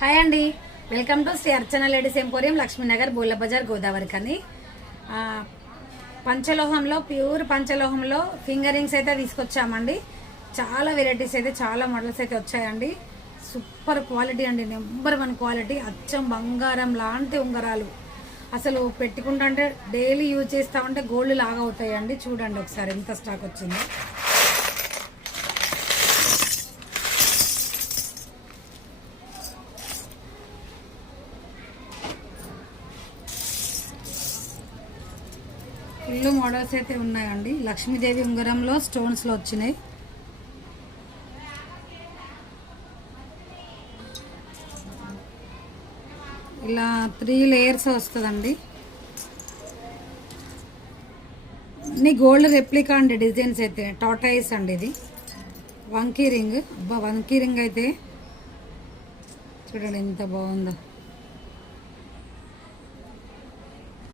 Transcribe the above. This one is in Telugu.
హాయ్ అండి, welcome to Sri Archana ladies emporium, Lakshminagar, Bolla Bazar, Godavari కని. పంచలోహంలో, ప్యూర్ పంచలోహంలో ఫింగర్ రింగ్స్ అయితే తీసుకొచ్చామండి. చాలా వెరైటీస్ అయితే, చాలా మోడల్స్ అయితే వచ్చాయండి. సూపర్ క్వాలిటీ అండి, నెంబర్ 1 క్వాలిటీ. అచ్చం బంగారం లాంటి ఉంగరాలు. అసలు పెట్టుకుంటే డైలీ యూజ్ చేస్తూ ఉంటే గోల్డ్ లాగా అవుతాయండి. చూడండి ఒకసారి ఎంత స్టాక్ వచ్చిందో. ఫుల్ మోడల్స్ అయితే ఉన్నాయండి. లక్ష్మీదేవి ఉంగరంలో స్టోన్స్లో వచ్చినాయి. ఇలా 3 లేయర్స్ వస్తుందండి. అన్ని గోల్డ్ రెప్లికా అండి. డిజైన్స్ అయితే టాటాయిస్ అండి. ఇది వంకీ రింగ్. వంకీ రింగ్ అయితే చూడండి ఎంత బాగుందో.